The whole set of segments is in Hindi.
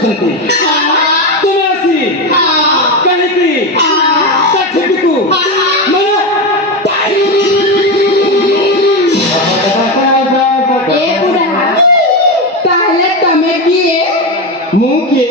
ଅଛନ୍ତି ତୁମେ ଆସି କାହିଁକି ତା ଠିକକୁ ତାହେଲେ ତମେ କିଏ? ମୁଁ କିଏ?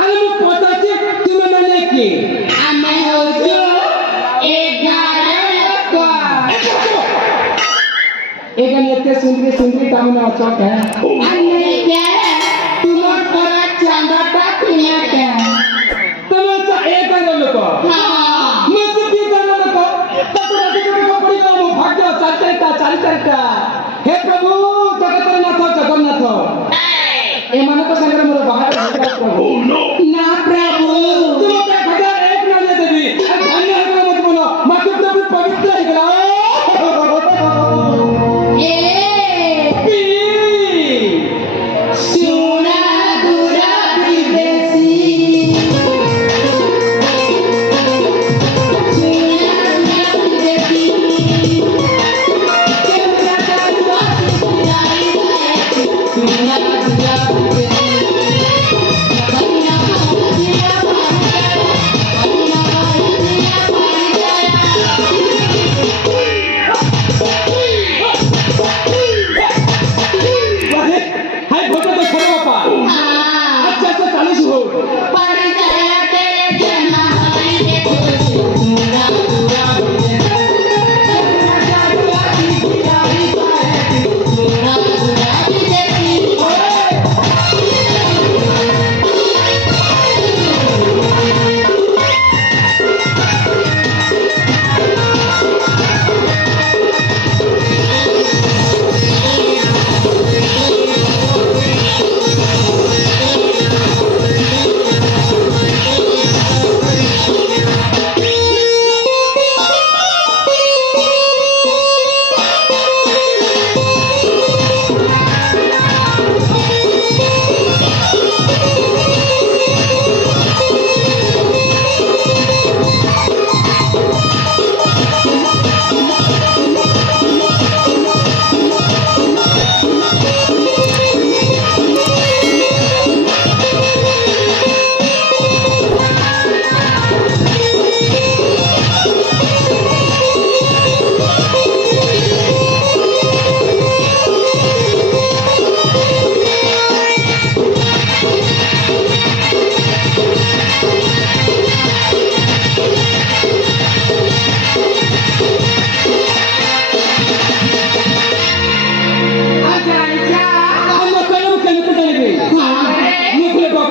ଆରେ ମୁଁ ପଚାରୁଛି ତୁମେ ମାନେ କିଏ? ଆମେ ହଉଛୁ 11 ଲୋକ। ଏখানে এতে সুন্দরী টাউনে আছো কেন? ଆମେ क्या ତୁମର ପରା ଚାନ୍ଦଟା କିଣା କେ তুমি তো এখানে লোক ମୁଁ ତ କି କାରଣ ଲୋକ ତାକୁ ରାଜକୋଟ ପଡ଼ିବ ମୋ ଭାଗ୍ୟ ଚାରିଟା ହେ ପ୍ରଭୁ ଜଗନ୍ନାଥ ଏମାନଙ୍କ ସାଙ୍ଗରେ ମୋର ବାହାଘର ପ୍ରଭୁ ନା ପ୍ରଭୁ ତୁମ ପାଇଁ 1001 ନାମ ଦେବି ଧନ୍ୟ ହେବ ମୋ ଜୀବନ ମାତ୍ର ପ୍ରଭୁ ପବିତ୍ର ହେଇଗଲା ସୁନା ଦୁରା ବିଦେଶୀ हाय भोटे तो छोड़ो बापा अच्छा तो 40 हो पड़ जाया तेरे जना हमारे सुना दुरा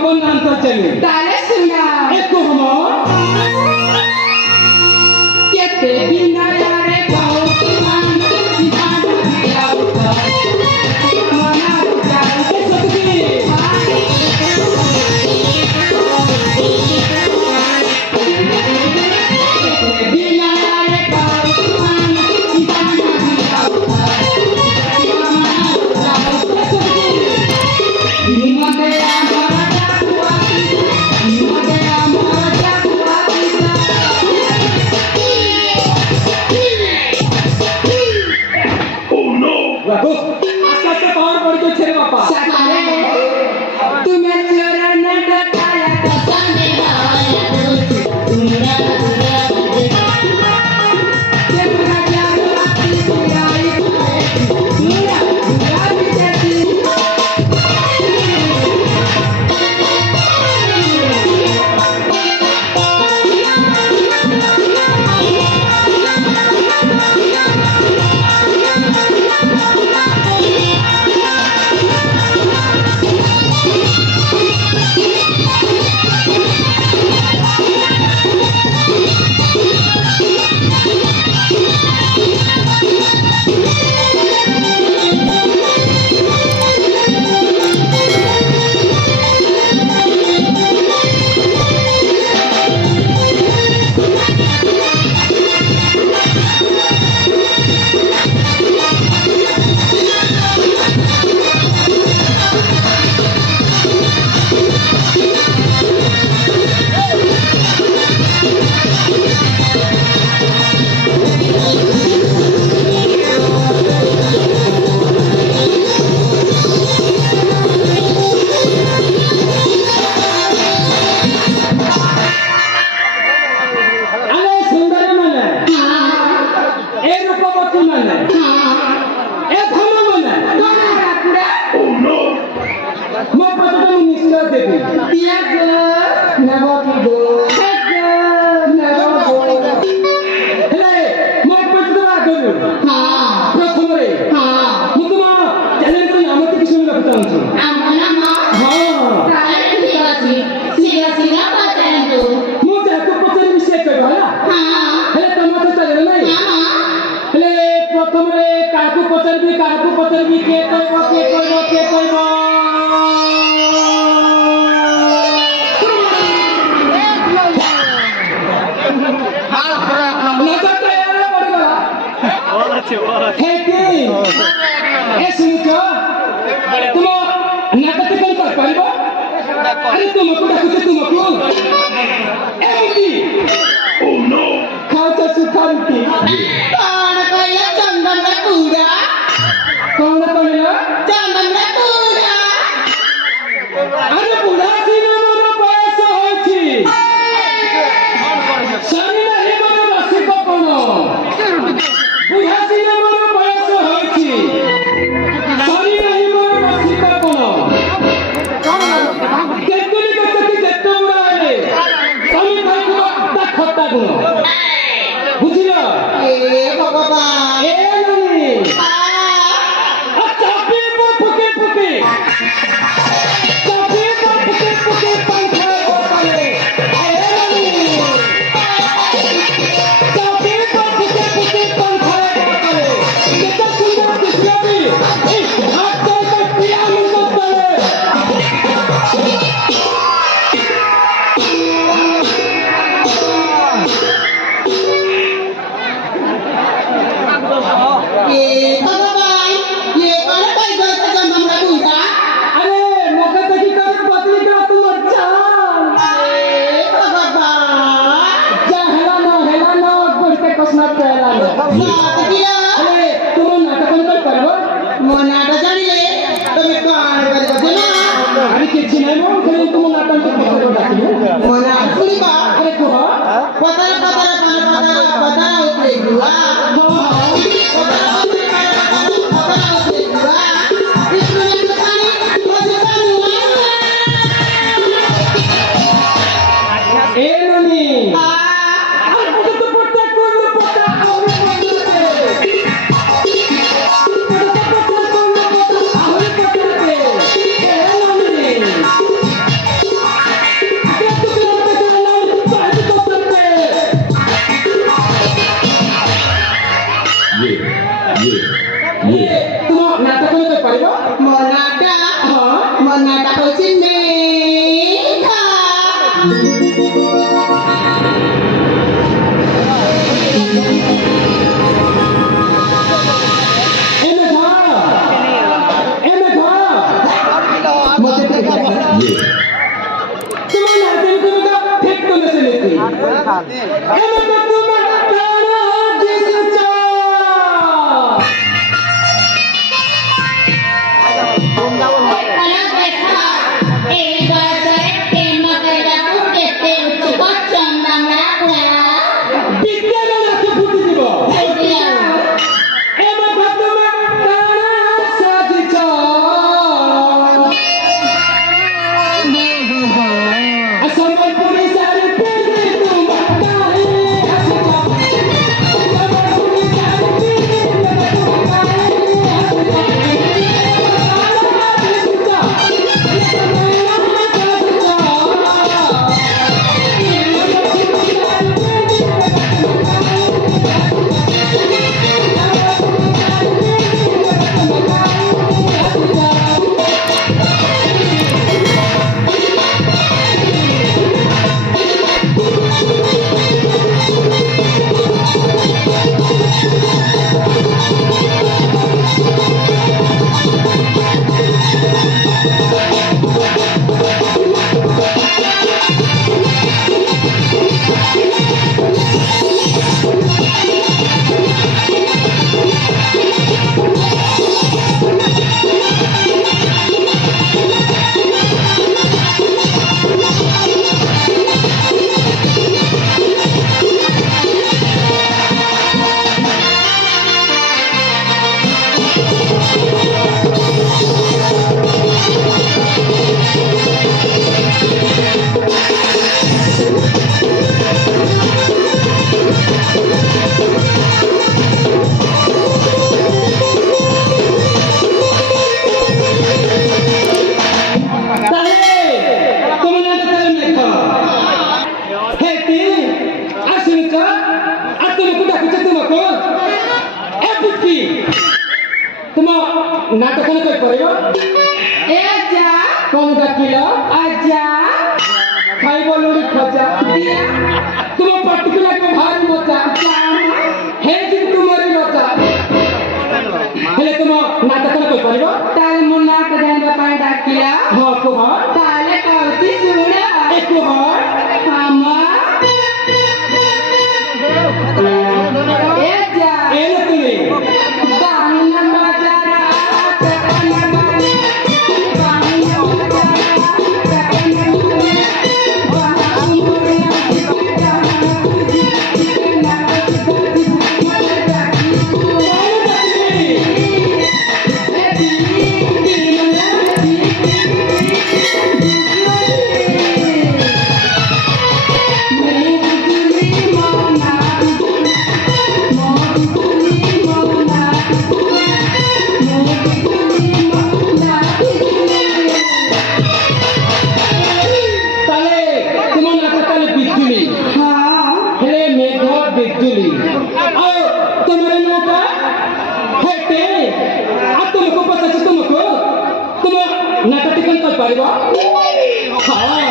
ताले सुना एक हम केते बिना यारे गाओ तुमान दीवाना दिया उतर मना जान के सकती बिना यारे गाओ तुमान दीवाना दिया उतर मना जान के सकती निमते आमरा बाबू आस्ते आस्ते पावर बढ़ के छेरे बापा तुम्हें चोरा न डटाया तो सामने आया तुम्हारा ये पूरा जादू आती बुराई पूरा बुरा भी जैसी ଚାହୁଁଛୁ ଆମ ନାମ ହଁ ତାହେଲେ ଠିକ ଅଛି ଶୀଘ୍ର ଶୀଘ୍ର ପଚାରନ୍ତୁ ମୁଁ ଯାହାକୁ ପଚାରିବି ସେ କହିବ ହେଲା ହଁ ହେଲେ ତମେ ତ ଚାଲିଲ ନାଇଁ ହଁ ହେଲେ ପ୍ରଥମରେ କାହାକୁ ପଚାରିବି କିଏ କହିବ ନଜରଟା ଏଆଡ଼େ ପଡ଼ିଗଲା ହେଇକି ଏ ଶୁଣିଛ ତୁମ ନାଟକ କ'ଣ କରିପାରିବ ଆରେ ତୁମକୁ ଡାକୁଛି ତୁମକୁ ଏମିତି ଖାଉଛ ସୁଖା ରୁଟି କଣ କହିଲ ଚନ୍ଦନ ପୁରା କଣ କହିଲ ଚନ୍ଦନ ପୁରା ଆରେ ବୁଢ଼ା ସିନେମାର ବୟସ ହୋଇଛି ଶରୀର ହେବାର ରସିକ କ'ଣ ବୁଢ଼ା ସିନେମାର ବୟସ ହୋଇଛି ଶରୀର ହେବାର ରସିକ କ'ଣ ତେନ୍ତୁଳି ଗଛଟି ଯେତେ ବୁଢ଼ା ହେଲେ ତମେ ଖାଇଥିବ ତା ଖଟା ଗୁଣ ବୁଝିଲ ଏ ଭଗବାନ ଏ ନାନୀ ଆ ଚାପିବ ଫୁକେ ଫୁକେ पंखा बोतले ए नानी चापीब फुके पंखा बोतले केते सुंदर दिसबी ए हाथ तो पिया मुंड तले ए भगवान ये कौन कोई दोस्त चंदन पुरा अरे मौका देखी कर बदली का तू अच्छा ए भगवान जा हेला ना बढ़ के कसना पहला ले साथ दिया अरे तुम नाटक कर करबो मोनाटा जानिले তুমি কଣ କରିବ ଜାଣ अरे किछि नै मो खाली तुम नाटक के पकड़ डाकिले ମୋନା ଶୁଣିବ अरे कुह ପତର ଉଠେଇ ଗୁଆ ପତର ଉଠେଇ ଗୁଆ ବିଷ୍ଣୁ ପାଣି ए नानी अरे तो पट्टा कोन पट्टा और पट्टा तुम नाटक में पारिबो ମୋନାଟା ହଉଛି ମେଘା मते तुम नाटक में का ठीक तो से लेती तुम तारा जिस चा Kalau besar, bahasa tema kerja pun kita cukup condang rakyat. विज्ञान नाट्य फुटी दिबो Kemudian, एमा भक्तमा तारा साजिछ असम्बलपुरी सारी पेले तुम तारा तुम नाटक कोई करियो ए जा कौन डाकिलो आजा खाई बोलुड़ी खजा दिया तुम पर्टिकुलर को भारी मचा हे दिन तुम्हारी मचा हेले तुम नाटक कोई करियो ताले मुन्ना के देन पाई डाकिला हां को हां ताले कहती सुना एक को हां हामा ए जा एले तुनी बांगना बाजारा तेकना बानी बांगना बाजारा तेकना बानी वहां मोरिया चिता तुझी चिकना तुझी मत जाकी कौन डाकिली ए दिली ताले तुम नाटक ताले बिजुली हेले मेघ बिजुली आओ तुम्हारे नाटक हेटे आ तुमको पता है तुमको तुम नाटक टिकन कर पारिबो हां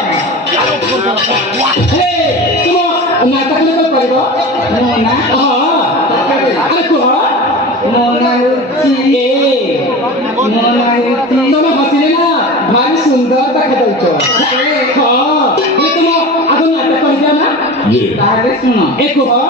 हे तुम नाटक न कर पारिबो मोना हां अरे को मोना ए मोना तुम हसिले ना भारी सुंदर देखा जाउछो हां हे तुम आगो नाटक कर दिया ना तारे सुनो एक हो